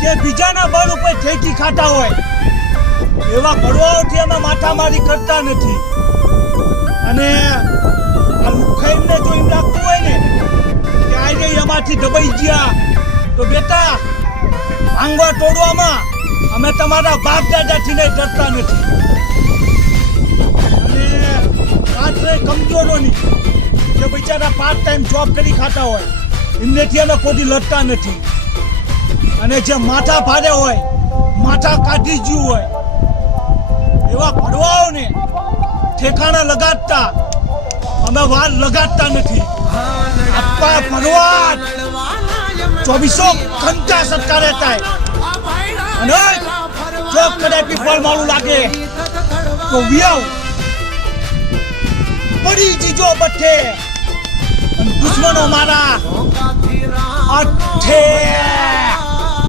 કે બીજાના બળ ઉપર ઠેકી ખાતા હોય એવા કડવાઓથી અમે માથામારી કરતા નથી. અને આ લુખાઈને જો એમ લાગતું હોય ને કે આજે એમાંથી દબાઈ ગયા તો બેટા ભાંગવા તોડવામાં અમે તમારા બાપ દાદાથી નહીં ડરતા નથી. અને રાત્રે કમજોરોની જે બિચારા પાર્ટ ટાઈમ જોબ કરી ખાતા હોય એમનેથી અમે કોઈ લડતા નથી. અને જે માથા ભારે હોય માથા કાઢી ગયું હોય એવા કડવાઓને ઠેકાણા લગાડતા અમે વાર લગાડતા નથી. આપા ભગવાન 24 ઘંટા સત્તા રહેતા અને જો કદાચ પીપળ મારું લાગે તો વિયાવ પડી જીજો બઠે અને દુશ્મનો મારા અઠે